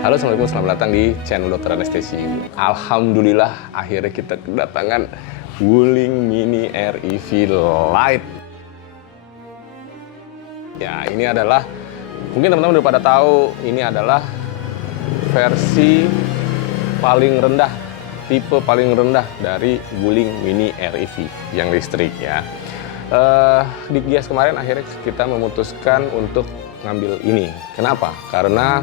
Halo, Assalamualaikum, selamat datang di channel Dr. Anestesiu. Alhamdulillah, akhirnya kita kedatangan Wuling Mini Air EV Lite. Ya, ini adalah, mungkin teman-teman udah pada tahu, ini adalah versi paling rendah, tipe paling rendah dari Wuling Mini Air EV yang listrik ya. Di Gias kemarin akhirnya kita memutuskan untuk ngambil ini. Kenapa? Karena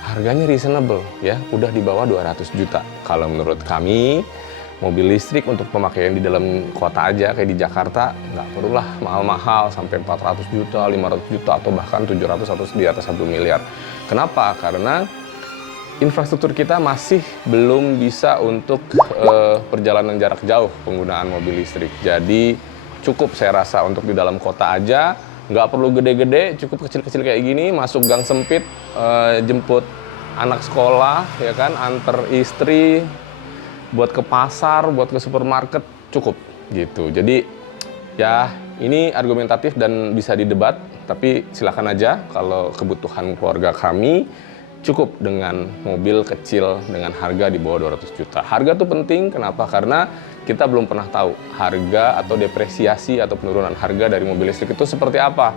harganya reasonable ya, udah di bawah 200 juta. Kalau menurut kami, mobil listrik untuk pemakaian di dalam kota aja kayak di Jakarta nggak perlulah mahal-mahal sampai 400 juta, 500 juta atau bahkan 700 atau di atas 1 miliar. Kenapa? Karena infrastruktur kita masih belum bisa untuk perjalanan jarak jauh penggunaan mobil listrik. Jadi cukup saya rasa untuk di dalam kota aja, nggak perlu gede-gede, cukup kecil-kecil kayak gini, masuk gang sempit, jemput anak sekolah, ya kan, antar istri, buat ke pasar, buat ke supermarket, cukup gitu. Jadi ya ini argumentatif dan bisa didebat, tapi silakan aja kalau kebutuhan keluarga kami cukup dengan mobil kecil dengan harga di bawah 200 juta. Harga tuh penting, kenapa? Karena kita belum pernah tahu harga atau depresiasi atau penurunan harga dari mobil listrik itu seperti apa.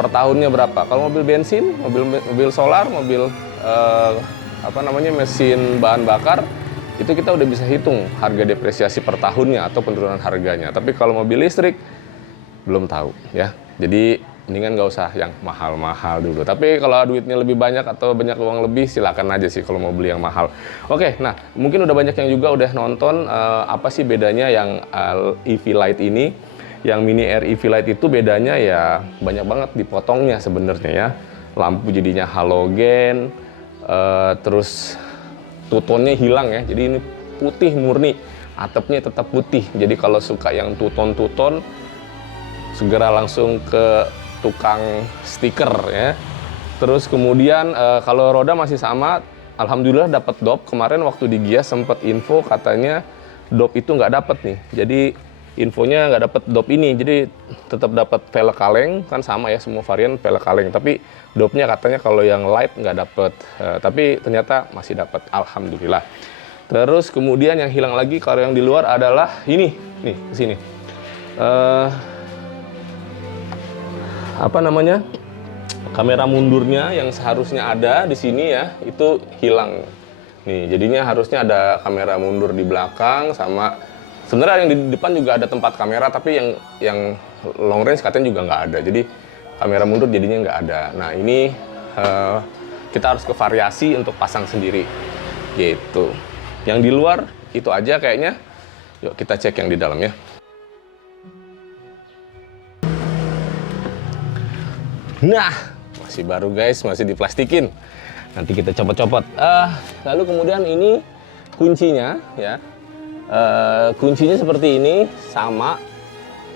Per tahunnya berapa? Kalau mobil bensin, mobil solar, mobil mesin bahan bakar, itu kita udah bisa hitung harga depresiasi per tahunnya atau penurunan harganya. Tapi kalau mobil listrik belum tahu ya. Jadi mendingan nggak usah yang mahal-mahal dulu. Tapi kalau duitnya lebih banyak atau banyak uang lebih, silakan aja sih kalau mau beli yang mahal. Oke, nah mungkin udah banyak yang juga udah nonton apa sih bedanya yang EV Lite ini. Yang Mini Air EV Lite itu bedanya ya banyak banget dipotongnya sebenarnya ya. Lampu jadinya halogen, terus two-tone-nya hilang ya. Jadi ini putih murni, atapnya tetap putih. Jadi kalau suka yang two-tone, segera langsung ke tukang stiker ya. Terus kemudian kalau roda masih sama, alhamdulillah dapat dop. Kemarin waktu di Gias sempat info katanya dop itu nggak dapat nih. Jadi infonya nggak dapat dop ini. Jadi tetap dapat velg kaleng, kan sama ya semua varian velg kaleng. Tapi dopnya katanya kalau yang light nggak dapat. Tapi ternyata masih dapat, alhamdulillah. Terus kemudian yang hilang lagi kalau yang di luar adalah ini nih kesini. Kamera mundurnya yang seharusnya ada di sini ya, itu hilang. Nih, jadinya harusnya ada kamera mundur di belakang sama sebenarnya yang di depan juga ada tempat kamera, tapi yang long range katanya juga nggak ada. Jadi kamera mundur jadinya nggak ada. Nah, ini kita harus ke variasi untuk pasang sendiri. Gitu. Yang di luar itu aja kayaknya. Yuk kita cek yang di dalam ya. Nah, masih baru guys, masih diplastikin. Nanti kita copot-copot. Lalu kemudian ini kuncinya ya. Kuncinya seperti ini, sama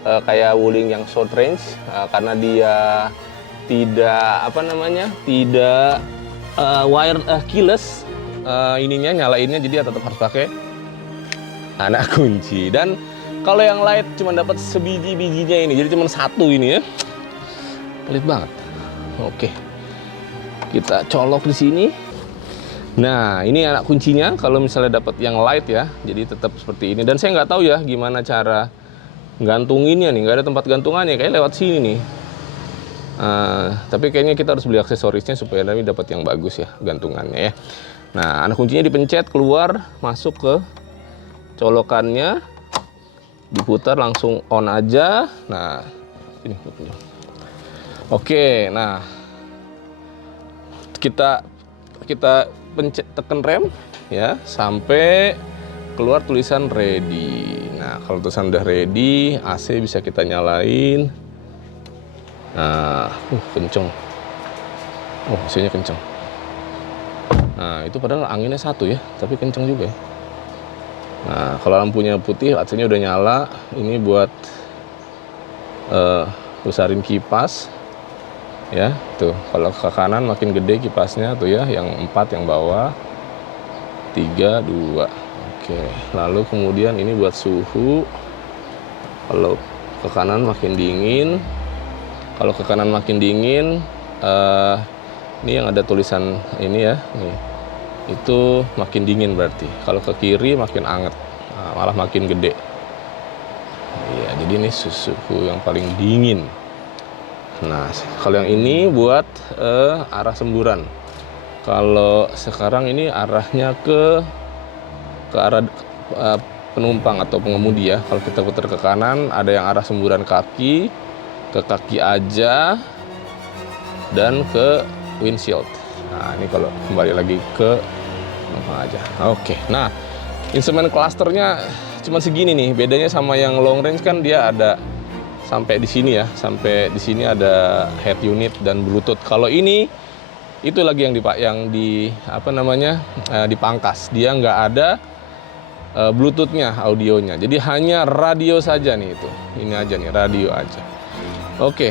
kayak Wuling yang short range, karena dia tidak tidak wire keyless, ininya nyalainnya, jadi tetap harus pakai anak kunci. Dan kalau yang light cuma dapat sebiji-bijinya ini, jadi cuma satu ini ya. Pelit banget. Oke, kita colok di sini. Nah, ini anak kuncinya. Kalau misalnya dapat yang light ya, jadi tetap seperti ini. Dan saya nggak tahu ya gimana cara gantunginnya nih. Nggak ada tempat gantungannya, kayak lewat sini nih. Tapi kayaknya kita harus beli aksesorisnya supaya nanti dapat yang bagus ya gantungannya ya. Nah, anak kuncinya dipencet, keluar, masuk ke colokannya, diputar langsung on aja. Nah, ini. Oke, nah kita pencet, tekan rem ya sampai keluar tulisan ready. Nah, kalau tulisan udah ready, AC bisa kita nyalain. Nah, kenceng. Oh, AC-nya kenceng. Nah, itu padahal anginnya satu ya, tapi kenceng juga ya. Nah, kalau lampunya putih, AC-nya udah nyala. Ini buat besarin kipas. Ya, tuh kalau ke kanan makin gede kipasnya tuh ya, yang 4 yang bawah, 3, 2. Oke, lalu kemudian ini buat suhu. Kalau ke kanan makin dingin, ini yang ada tulisan ini ya, nih itu makin dingin berarti. Kalau ke kiri makin anget, nah, malah makin gede. Ya, jadi ini suhu yang paling dingin. Nah, kalau yang ini buat arah semburan. Kalau sekarang ini arahnya ke arah penumpang atau pengemudi ya. Kalau kita putar ke kanan, ada yang arah semburan kaki, ke kaki aja, dan ke windshield. Nah, ini kalau kembali lagi ke penumpang aja. Oke, nah instrumen clusternya cuma segini nih. Bedanya sama yang long range kan dia ada sampai di sini ya. Sampai di sini ada head unit dan Bluetooth. Kalau ini itu lagi yang dipangkas. Dia nggak ada Bluetooth-nya, audionya. Jadi hanya radio saja nih itu. Ini aja nih, radio aja. Oke,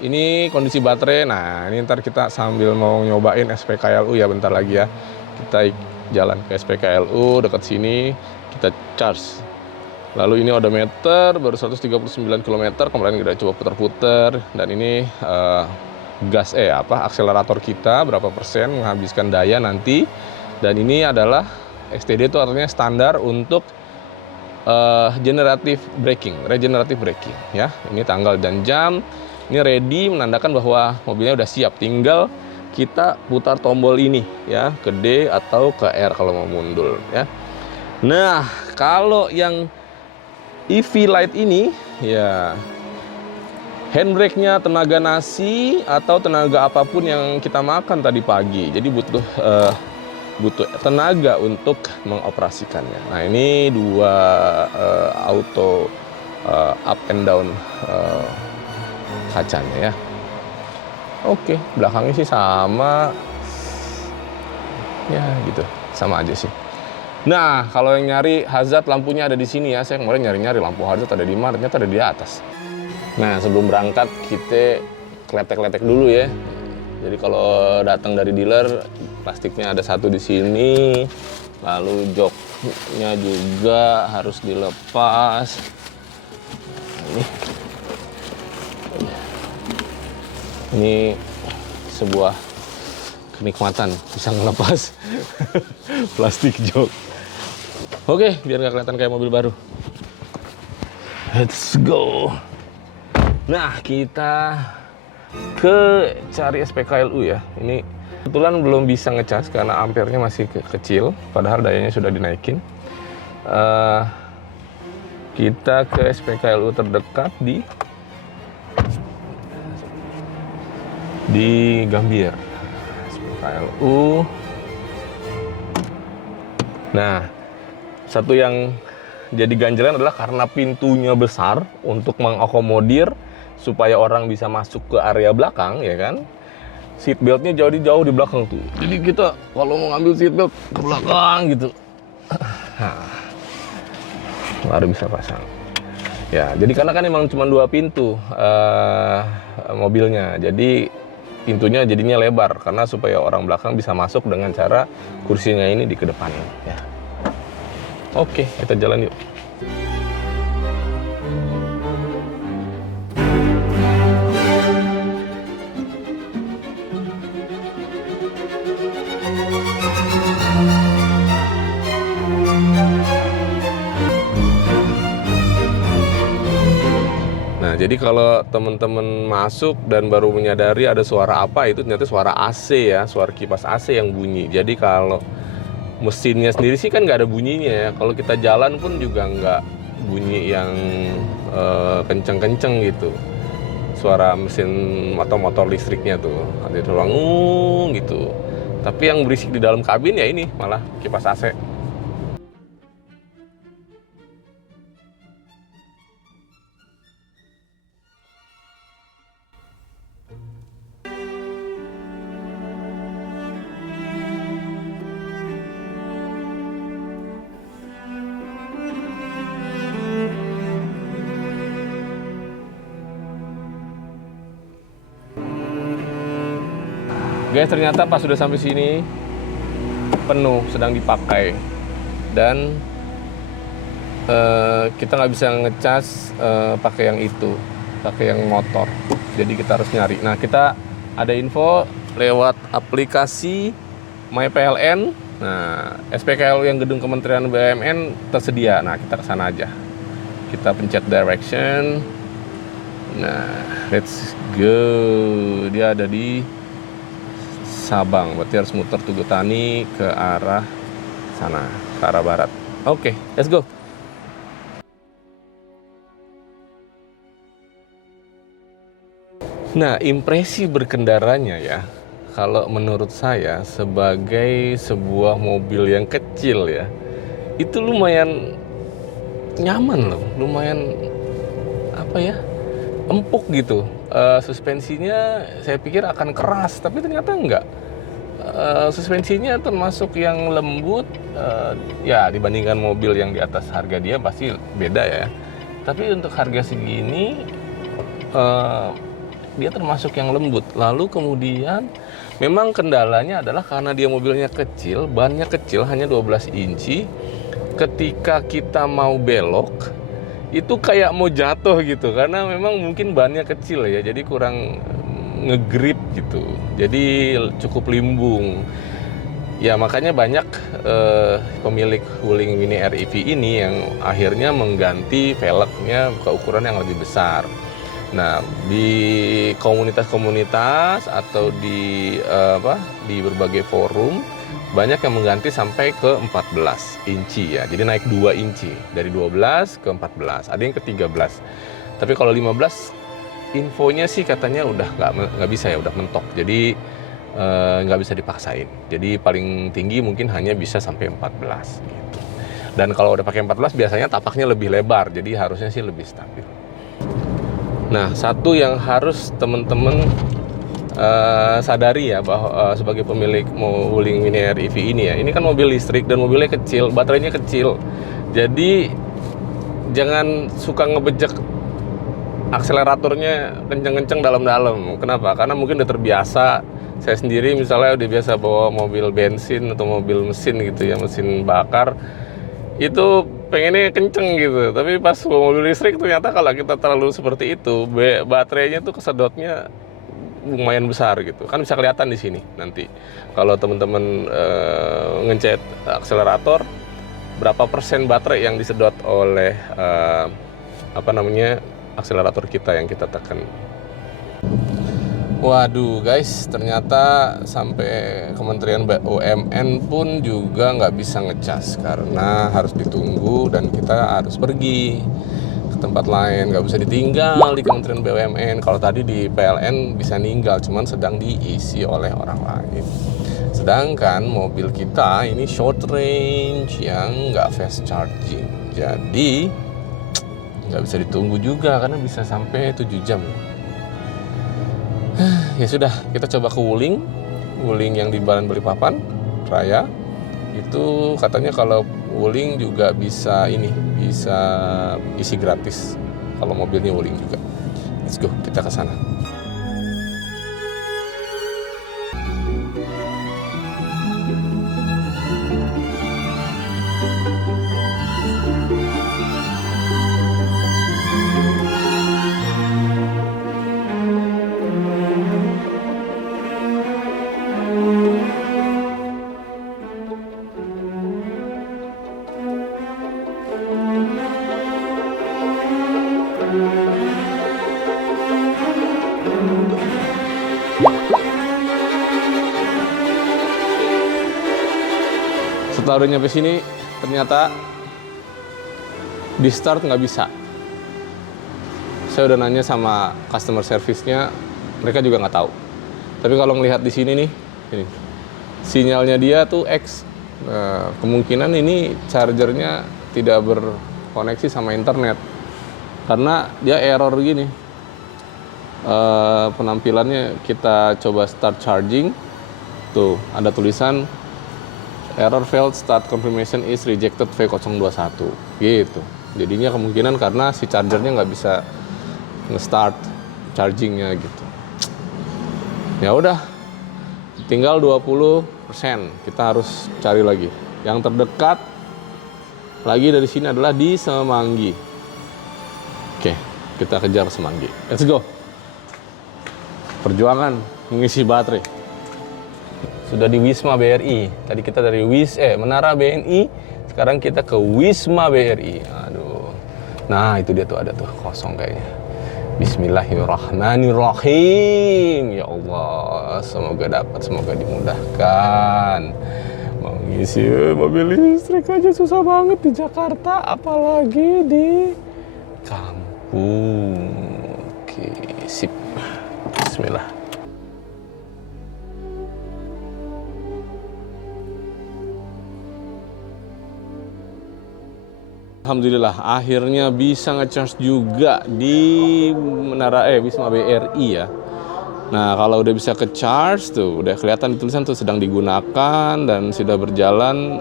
ini kondisi baterai. Nah, ini ntar kita sambil mau nyobain SPKLU ya bentar lagi ya. Kita jalan ke SPKLU dekat sini, kita charge. Lalu ini odometer baru 139 km, kemarin kita coba putar-putar. Dan ini akselerator kita berapa persen menghabiskan daya nanti. Dan ini adalah XTD itu artinya standar untuk regenerative braking ya. Ini tanggal dan jam, ini ready menandakan bahwa mobilnya udah siap, tinggal kita putar tombol ini ya, ke D atau ke R kalau mau mundur ya. Nah, kalau yang EV Lite ini ya handbrake-nya tenaga nasi atau tenaga apapun yang kita makan tadi pagi. Jadi butuh tenaga untuk mengoperasikannya. Nah, ini dua auto up and down kacanya ya. Oke, belakangnya sih sama ya gitu, sama aja sih. Nah, kalau yang nyari hazard lampunya ada di sini ya. Saya kemarin nyari lampu hazard ada di mana, ternyata ada di atas. Nah, sebelum berangkat kita kletek-kletek dulu ya. Jadi kalau datang dari dealer, plastiknya ada satu di sini, lalu joknya juga harus dilepas. Ini sebuah kenikmatan bisa ngelepas plastik jok. Oke, biar nggak kelihatan kayak mobil baru. Let's go. Nah, kita cari SPKLU ya. Ini kebetulan belum bisa ngecas karena ampernya masih kecil, padahal dayanya sudah dinaikin. Kita ke SPKLU terdekat di Gambir. SPKLU. Nah, satu yang jadi ganjalan adalah karena pintunya besar untuk mengakomodir supaya orang bisa masuk ke area belakang ya kan. Seat beltnya jauh di belakang tuh. Jadi kita kalau mau ngambil seat belt ke belakang gitu, baru bisa pasang. Ya, jadi karena kan emang cuma 2 pintu mobilnya. Jadi pintunya jadinya lebar karena supaya orang belakang bisa masuk dengan cara kursinya ini dikedepanin ya. Oke, kita jalan yuk. Nah, jadi kalau teman-teman masuk dan baru menyadari ada suara apa, itu ternyata suara AC ya, suara kipas AC yang bunyi. Jadi kalau mesinnya sendiri sih kan nggak ada bunyinya ya. Kalau kita jalan pun juga nggak bunyi yang kenceng-kenceng gitu. Suara mesin atau motor listriknya tuh ada ruang gitu. Tapi yang berisik di dalam kabin ya ini malah kipas AC. Guys, ternyata pas sudah sampai sini penuh, sedang dipakai, dan kita nggak bisa ngecas pakai yang itu, pakai yang motor. Jadi kita harus nyari. Nah, kita ada info lewat aplikasi My PLN. Nah, SPKLU yang gedung Kementerian BUMN tersedia. Nah, kita ke sana aja. Kita pencet direction. Nah, let's go. Dia ada di Sabang. Berarti harus muter Tugutani ke arah sana, ke arah barat. Oke, let's go. Nah, impresi berkendaranya ya, kalau menurut saya sebagai sebuah mobil yang kecil ya, itu lumayan nyaman loh, lumayan apa ya, empuk gitu. Suspensinya saya pikir akan keras, tapi ternyata enggak. Suspensinya termasuk yang lembut, ya dibandingkan mobil yang di atas harga dia pasti beda ya. Tapi untuk harga segini, dia termasuk yang lembut. Lalu kemudian memang kendalanya adalah karena dia mobilnya kecil, bannya kecil, hanya 12 inci. Ketika kita mau belok, itu kayak mau jatuh gitu, karena memang mungkin bannya kecil ya, jadi kurang ngegrip gitu, jadi cukup limbung. Ya makanya banyak pemilik Wuling Mini REV ini yang akhirnya mengganti velgnya ke ukuran yang lebih besar. Nah, di komunitas-komunitas atau di berbagai forum banyak yang mengganti sampai ke 14 inci ya. Jadi naik 2 inci dari 12 ke 14. Ada yang ke 13. Tapi kalau 15 infonya sih katanya udah nggak bisa ya, udah mentok. Jadi nggak bisa dipaksain. Jadi paling tinggi mungkin hanya bisa sampai 14 gitu. Dan kalau udah pakai 14 biasanya tapaknya lebih lebar. Jadi harusnya sih lebih stabil. Nah, satu yang harus teman-teman sadari ya, bahwa sebagai pemilik Wuling Mini REV ini ya, ini kan mobil listrik dan mobilnya kecil, baterainya kecil. Jadi jangan suka ngebejek akseleratornya kenceng-kenceng dalam-dalam. Kenapa? Karena mungkin udah terbiasa. Saya sendiri misalnya udah biasa bawa mobil bensin atau mobil mesin gitu ya, mesin bakar, itu pengennya kenceng gitu, tapi pas mobil listrik ternyata kalau kita terlalu seperti itu, baterainya tuh kesedotnya lumayan besar gitu. Kan bisa kelihatan di sini nanti kalau teman-teman ngencet akselerator, berapa persen baterai yang disedot oleh akselerator kita yang kita tekan. Waduh guys, ternyata sampai Kementerian BUMN pun juga nggak bisa ngecas karena harus ditunggu dan kita harus pergi ke tempat lain, nggak bisa ditinggal di Kementerian BUMN. Kalau tadi di PLN bisa ninggal, cuman sedang diisi oleh orang lain. Sedangkan mobil kita ini short range yang nggak fast charging, jadi nggak bisa ditunggu juga karena bisa sampai 7 jam. Ya sudah, kita coba ke Wuling yang di Jalan Balikpapan Raya. Itu katanya kalau Wuling juga bisa isi gratis kalau mobilnya Wuling juga. Let's go, kita ke sana. Setelah udah nyampe sini, ternyata di start nggak bisa. Saya udah nanya sama customer service-nya, mereka juga nggak tahu. Tapi kalau ngelihat di sini nih, ini sinyalnya dia tuh X. Nah, kemungkinan ini chargernya tidak berkoneksi sama internet, karena dia error gini. Penampilannya kita coba start charging, tuh ada tulisan error failed start confirmation is rejected V021 gitu. Jadinya kemungkinan karena si chargernya nggak bisa nge-start chargingnya gitu. Ya udah, tinggal 20%, kita harus cari lagi. Yang terdekat lagi dari sini adalah di Semanggi. Oke, kita kejar Semanggi. Let's go. Perjuangan mengisi baterai. Sudah di Wisma BRI. Tadi kita dari Menara BNI, sekarang kita ke Wisma BRI. Aduh. Nah, itu dia tuh, ada tuh kosong kayaknya. Bismillahirrahmanirrahim. Ya Allah, semoga dapat, semoga dimudahkan. Mau ngisi mobil listrik aja susah banget di Jakarta, apalagi di kampung. Oke, sip. Bismillah. Alhamdulillah, akhirnya bisa ngecharge juga di Menara Wisma BRI ya. Nah, kalau udah bisa ke-charge tuh, udah kelihatan tulisan tuh sedang digunakan dan sudah berjalan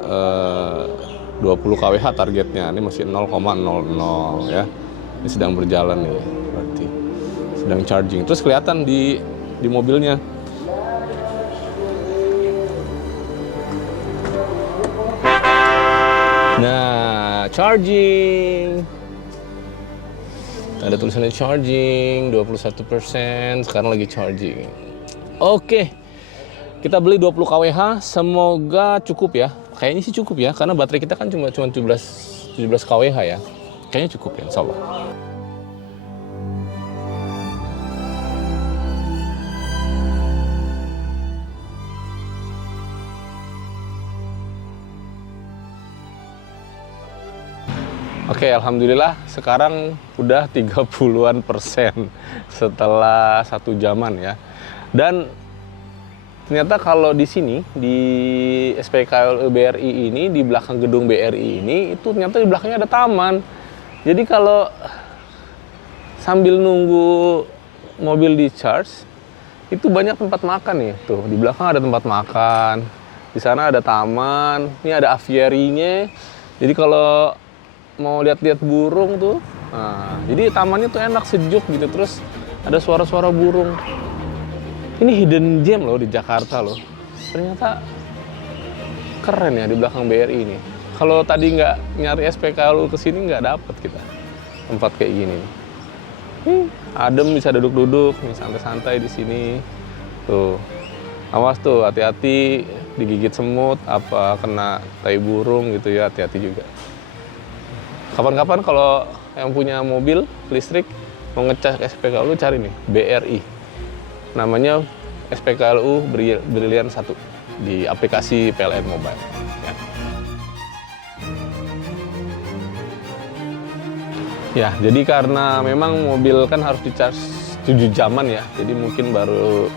20 kWh targetnya. Ini masih 0,00 ya. Ini sedang berjalan nih, berarti sedang charging. Terus kelihatan di mobilnya. Nah, charging. Ada tulisannya charging 21%, sekarang lagi charging. Oke. Kita beli 20 kWh, semoga cukup ya. Kayaknya sih cukup ya, karena baterai kita kan cuma 17 kWh ya. Kayaknya cukup ya, insyaallah. Oke, alhamdulillah sekarang udah 30-an% setelah 1 jaman ya. Dan ternyata kalau di sini, di SPKLU BRI ini, di belakang gedung BRI ini, itu ternyata di belakangnya ada taman. Jadi kalau sambil nunggu mobil di charge, itu banyak tempat makan nih. Tuh, di belakang ada tempat makan, di sana ada taman, ini ada aviarinya. Jadi kalau mau lihat-lihat burung tuh, nah, jadi tamannya tuh enak, sejuk gitu, terus ada suara-suara burung. Ini hidden gem loh di Jakarta loh, ternyata keren ya di belakang BRI ini. Kalau tadi nggak nyari SPKLU kesini nggak dapet kita tempat kayak gini. Adem, bisa duduk-duduk, nih santai-santai di sini. Tuh, awas tuh, hati-hati digigit semut, apa kena tai burung gitu ya, hati-hati juga. Kapan-kapan kalau yang punya mobil listrik mau ngecas SPKLU, cari nih BRI. Namanya SPKLU Brilian 1 di aplikasi PLN Mobile. Ya, jadi karena memang mobil kan harus di-charge 7 jaman ya. Jadi mungkin baru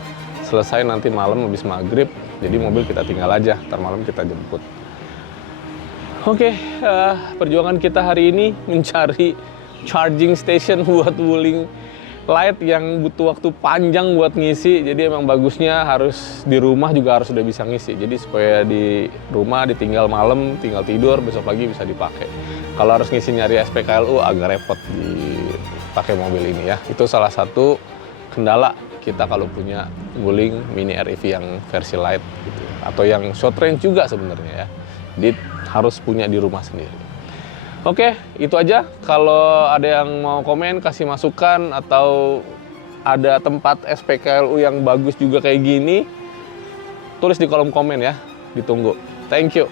selesai nanti malam habis maghrib. Jadi mobil kita tinggal aja, ntar malam kita jemput. Oke, perjuangan kita hari ini mencari charging station buat Wuling Light yang butuh waktu panjang buat ngisi. Jadi emang bagusnya harus di rumah juga harus udah bisa ngisi. Jadi supaya di rumah ditinggal malam, tinggal tidur, besok pagi bisa dipakai. Kalau harus ngisi nyari SPKLU agak repot dipakai mobil ini ya. Itu salah satu kendala kita kalau punya Wuling Mini REV yang versi light gitu. Atau yang short range juga sebenarnya ya. Jadi harus punya di rumah sendiri. Oke, itu aja. Kalau ada yang mau komen, kasih masukan, atau ada tempat SPKLU yang bagus juga kayak gini, tulis di kolom komen ya. Ditunggu. Thank you.